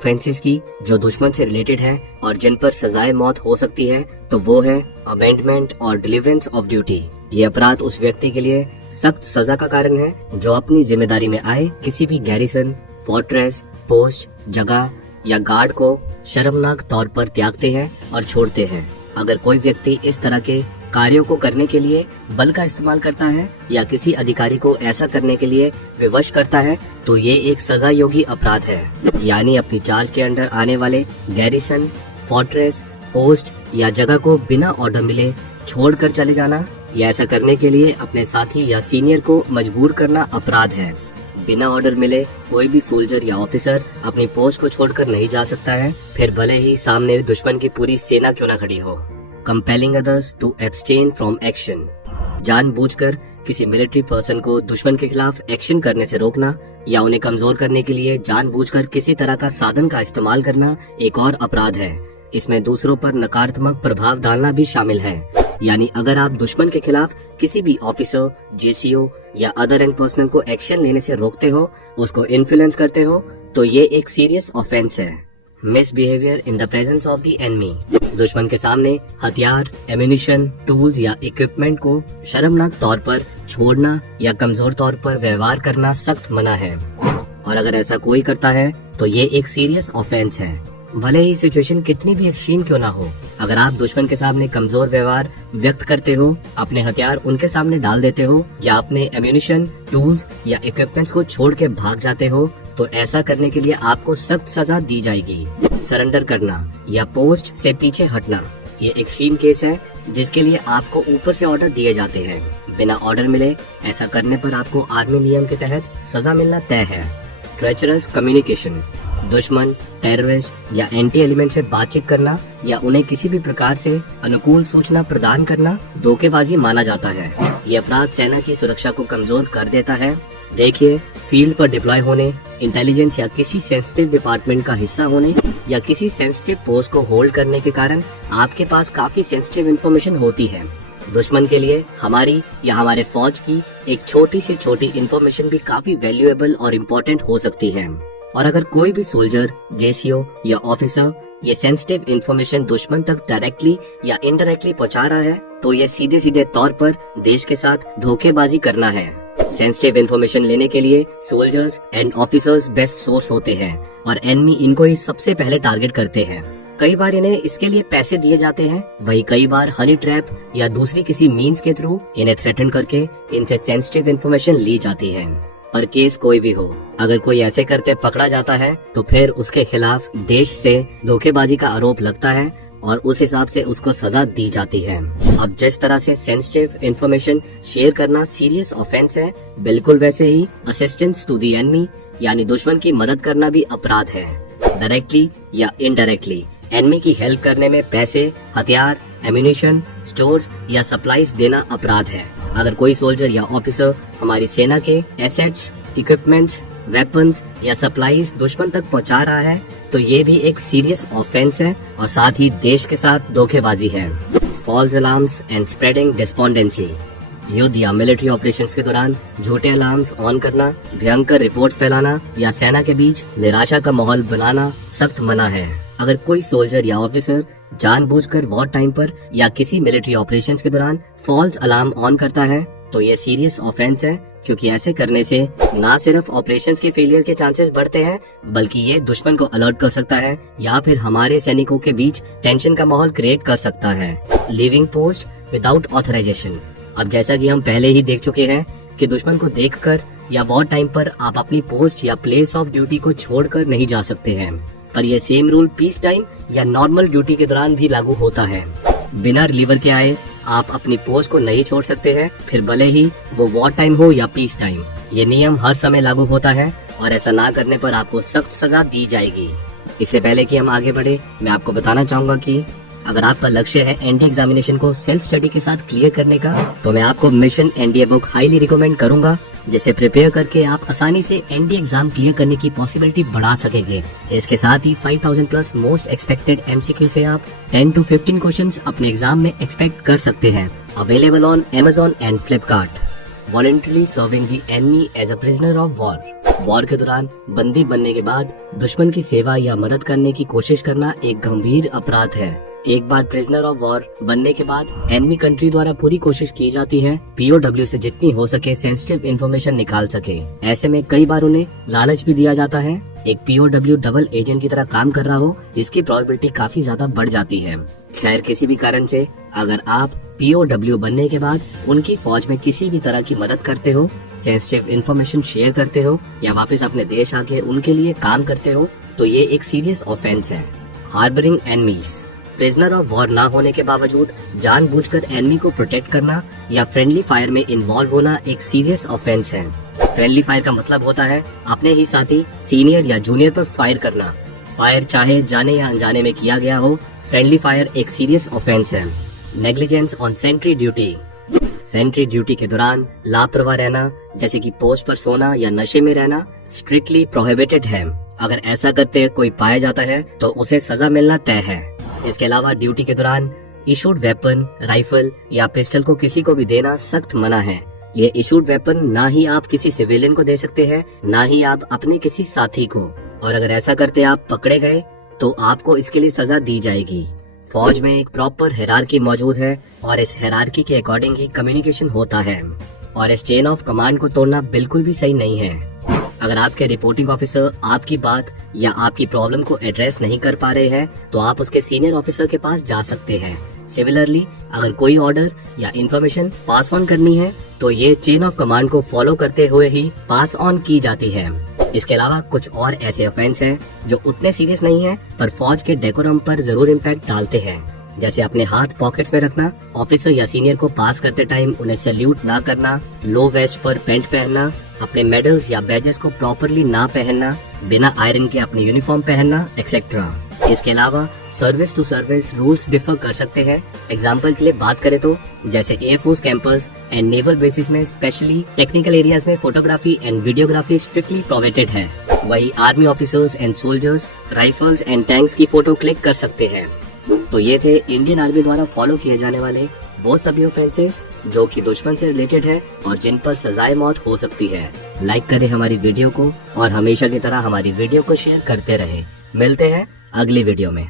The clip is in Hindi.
ऑफेंसेस की जो दुश्मन से रिलेटेड है और जिन पर सजाए मौत हो सकती है, तो वो है अबेंडमेंट और डिलीवरेंस ऑफ ड्यूटी। ये अपराध उस व्यक्ति के लिए सख्त सजा का कारण है जो अपनी जिम्मेदारी में आए किसी भी गैरिसन, फोर्ट्रेस, पोस्ट, जगह या गार्ड को शर्मनाक तौर पर त्यागते हैं और छोड़ते हैं। अगर कोई व्यक्ति इस तरह के कार्यों को करने के लिए बल का इस्तेमाल करता है या किसी अधिकारी को ऐसा करने के लिए विवश करता है, तो ये एक सजा योग्य अपराध है। यानी अपनी चार्ज के अंडर आने वाले गैरिसन, फोर्ट्रेस, पोस्ट या जगह को बिना ऑर्डर मिले छोड़कर चले जाना या ऐसा करने के लिए अपने साथी या सीनियर को मजबूर करना अपराध है। बिना ऑर्डर मिले कोई भी सोल्जर या ऑफिसर अपनी पोस्ट को छोड़कर नहीं जा सकता है, फिर भले ही सामने दुश्मन की पूरी सेना क्यों न खड़ी हो। Compelling others to abstain from action, जानबूझकर किसी मिलिट्री पर्सन को दुश्मन के खिलाफ एक्शन करने से रोकना या उन्हें कमजोर करने के लिए जानबूझकर किसी तरह का साधन का इस्तेमाल करना एक और अपराध है। इसमें दूसरों पर नकारात्मक प्रभाव डालना भी शामिल है। यानी अगर आप दुश्मन के खिलाफ किसी भी ऑफिसर, जेसीओ या अदर रैंक पर्सनल को एक्शन लेने से रोकते हो, उसको इन्फ्लुएंस करते हो, तो ये एक सीरियस ऑफेंस है। Misbehaviour in the presence of the enemy, दुश्मन के सामने हथियार, एम्यूनिशन, टूल्स या इक्विपमेंट को शर्मनाक तौर पर छोड़ना या कमजोर तौर पर व्यवहार करना सख्त मना है। और अगर ऐसा कोई करता है तो ये एक सीरियस ऑफेंस है, भले ही सिचुएशन कितनी भी एक्सट्रीम क्यों ना हो। अगर आप दुश्मन के सामने कमजोर व्यवहार व्यक्त करते हो, अपने हथियार उनके सामने डाल देते हो या अपने एम्यूनिशन, टूल्स या इक्विपमेंट्स को छोड़ के भाग जाते हो, तो ऐसा करने के लिए आपको सख्त सजा दी जाएगी। सरेंडर करना या पोस्ट से पीछे हटना, ये एक्सट्रीम केस है जिसके लिए आपको ऊपर से ऑर्डर दिए जाते हैं। बिना ऑर्डर मिले ऐसा करने पर आपको आर्मी नियम के तहत सजा मिलना तय है। ट्रेचरस कम्युनिकेशन, दुश्मन, टेररिस्ट या एंटी एलिमेंट से बातचीत करना या उन्हें किसी भी प्रकार से अनुकूल सूचना प्रदान करना धोखेबाजी माना जाता है। ये अपराध सेना की सुरक्षा को कमजोर कर देता है। देखिए, फील्ड पर डिप्लॉय होने, इंटेलिजेंस या किसी सेंसिटिव डिपार्टमेंट का हिस्सा होने या किसी सेंसिटिव पोस्ट को होल्ड करने के कारण आपके पास काफी सेंसिटिव इंफॉर्मेशन होती है। दुश्मन के लिए हमारी या हमारे फौज की एक छोटी से छोटी इंफॉर्मेशन भी काफी वैल्यूएबल और इम्पोर्टेंट हो सकती है। और अगर कोई भी सोल्जर, जेसीओ या ऑफिसर ये सेंसिटिव इंफॉर्मेशन दुश्मन तक डायरेक्टली या इनडायरेक्टली पहुंचा रहा है, तो ये सीधे सीधे तौर पर देश के साथ धोखेबाजी करना है। सेंसिटिव इंफॉर्मेशन लेने के लिए soldiers and officers best source होते हैं और एनिमी इनको ही सबसे पहले टारगेट करते हैं। कई बार इन्हें इसके लिए पैसे दिए जाते हैं, वही कई बार हनी ट्रैप या दूसरी किसी मीन्स के थ्रू इन्हें थ्रेटन करके इनसे सेंसिटिव इंफॉर्मेशन ली जाती है। पर केस कोई भी हो, अगर कोई ऐसे करते पकड़ा जाता है तो फिर उसके खिलाफ देश से धोखेबाजी का आरोप लगता है और उस हिसाब से उसको सजा दी जाती है। अब जिस तरह से सेंसिटिव इंफॉर्मेशन शेयर करना सीरियस ऑफेंस है, बिल्कुल वैसे ही असिस्टेंस टू द एनिमी यानी दुश्मन की मदद करना भी अपराध है। डायरेक्टली या इनडायरेक्टली एनिमी की हेल्प करने में पैसे, हथियार, एम्यूनिशन, स्टोर्स या सप्लाईज देना अपराध है। अगर कोई सोल्जर या ऑफिसर हमारी सेना के एसेट्स, इक्विपमेंट्स, वेपन्स या सप्लाईज दुश्मन तक पहुंचा रहा है, तो ये भी एक सीरियस ऑफेंस है और साथ ही देश के साथ धोखेबाजी है। False alarms and spreading despondency, युद्ध या मिलिट्री ऑपरेशंस के दौरान झूठे अलार्म्स ऑन करना, भयंकर रिपोर्ट्स फैलाना या सेना के बीच निराशा का माहौल बनाना सख्त मना है। अगर कोई सोल्जर या ऑफिसर जानबूझकर वॉर टाइम पर या किसी मिलिट्री ऑपरेशंस के दौरान फॉल्स अलार्म ऑन करता है, तो ये सीरियस ऑफेंस है, क्योंकि ऐसे करने से न सिर्फ ऑपरेशंस के फेलियर के चांसेस बढ़ते हैं, बल्कि ये दुश्मन को अलर्ट कर सकता है या फिर हमारे सैनिकों के बीच टेंशन का माहौल क्रिएट कर सकता है। लीविंग पोस्ट विदाउट ऑथराइजेशन, अब जैसा कि हम पहले ही देख चुके हैं कि दुश्मन को देखकर या वॉर टाइम पर आप अपनी पोस्ट या प्लेस ऑफ ड्यूटी को छोड़कर नहीं जा सकते हैं, पर यह सेम रूल पीस टाइम या नॉर्मल ड्यूटी के दौरान भी लागू होता है। बिना रिलीवर के आए आप अपनी पोस्ट को नहीं छोड़ सकते हैं, फिर भले ही वो वॉर टाइम हो या पीस टाइम। ये नियम हर समय लागू होता है और ऐसा ना करने पर आपको सख्त सजा दी जाएगी। इससे पहले कि हम आगे बढ़े, मैं आपको बताना चाहूंगा कि अगर आपका लक्ष्य है एनडीए एग्जामिनेशन को सेल्फ स्टडी के साथ क्लियर करने का, तो मैं आपको mission NDA book highly recommend करूंगा, जिसे प्रिपेयर करके आप आसानी से एनडीए एग्जाम क्लियर करने की पॉसिबिलिटी बढ़ा सकेंगे। इसके साथ ही 5000 प्लस मोस्ट एक्सपेक्टेड एमसीक्यू से आप 10 to 15 क्वेश्चंस अपने एग्जाम में एक्सपेक्ट कर सकते हैं। Available on Amazon and Flipkart. Voluntarily serving the enemy as a prisoner of war. War के दौरान बंदी बनने के बाद दुश्मन की सेवा या मदद करने की कोशिश करना एक गंभीर अपराध है। एक बार प्रिजनर ऑफ वॉर बनने के बाद एनिमी कंट्री द्वारा पूरी कोशिश की जाती है POW से जितनी हो सके सेंसिटिव इंफॉर्मेशन निकाल सके। ऐसे में कई बार उन्हें लालच भी दिया जाता है। एक POW डबल एजेंट की तरह काम कर रहा हो, इसकी प्रोबेबिलिटी काफी ज्यादा बढ़ जाती है। खैर, किसी भी कारण से अगर आप POW बनने के बाद उनकी फौज में किसी भी तरह की मदद करते हो, सेंसिटिव इंफॉर्मेशन शेयर करते हो या वापस अपने देश आके उनके लिए काम करते हो, तो ये एक सीरियस ऑफेंस है। Harbouring enemies. Prisoner of war ना होने के बावजूद जानबूझकर एनिमी को प्रोटेक्ट करना या फ्रेंडली फायर में इन्वॉल्व होना एक सीरियस ऑफेंस है। फ्रेंडली फायर का मतलब होता है अपने ही साथी, सीनियर या जूनियर पर फायर करना। फायर चाहे जाने या अनजाने में किया गया हो, फ्रेंडली फायर एक सीरियस ऑफेंस है। Negligence on sentry duty. Sentry duty के दौरान लापरवाह रहना, जैसे कि पोस्ट पर सोना या नशे में रहना, स्ट्रिक्टली प्रोहिबिटेड है। अगर ऐसा करते कोई पाया जाता है तो उसे सजा मिलना तय है। इसके अलावा ड्यूटी के दौरान इशूड वेपन, राइफल या पिस्टल को किसी को भी देना सख्त मना है। ये इशूड वेपन ना ही आप किसी सिविलियन को दे सकते हैं, ना ही आप अपने किसी साथी को। और अगर ऐसा करते आप पकड़े गए तो आपको इसके लिए सजा दी जाएगी। फौज में एक प्रॉपर हायरार्की मौजूद है और इस हायरार्की के अकॉर्डिंग ही कम्युनिकेशन होता है और इस चेन ऑफ कमांड को तोड़ना बिल्कुल भी सही नहीं है। अगर आपके रिपोर्टिंग ऑफिसर आपकी बात या आपकी प्रॉब्लम को एड्रेस नहीं कर पा रहे हैं तो आप उसके सीनियर ऑफिसर के पास जा सकते हैं। सिमिलरली, अगर कोई ऑर्डर या इंफॉर्मेशन पास ऑन करनी है तो ये चेन ऑफ कमांड को फॉलो करते हुए ही पास ऑन की जाती है। इसके अलावा कुछ और ऐसे ऑफेंस हैं जो उतने सीरियस नहीं हैं पर फौज के डेकोरम पर जरूर इम्पैक्ट डालते हैं, जैसे अपने हाथ पॉकेट्स में रखना, ऑफिसर या सीनियर को पास करते टाइम उन्हें सैल्यूट ना करना, लो वेस्ट पर पैंट पहनना, अपने मेडल्स या बैजेस को प्रॉपरली ना पहनना, बिना आयरन के अपनी यूनिफॉर्म पहनना, एक्सेट्रा। इसके अलावा service to service rules differ कर सकते हैं। एग्जाम्पल के लिए बात करें तो जैसे air force campus and naval basis में स्पेशली टेक्निकल एरियाज में photography and videography strictly prohibited है। वही army officers and soldiers rifles and tanks की फोटो क्लिक कर सकते हैं। तो ये थे इंडियन आर्मी द्वारा फॉलो किए जाने वाले वो सभी ऑफेंसेस जो कि दुश्मन से रिलेटेड है और जिन पर सजाए मौत हो सकती है। लाइक करें हमारी वीडियो को और हमेशा की तरह हमारी वीडियो को शेयर करते रहे। मिलते हैं अगली वीडियो में।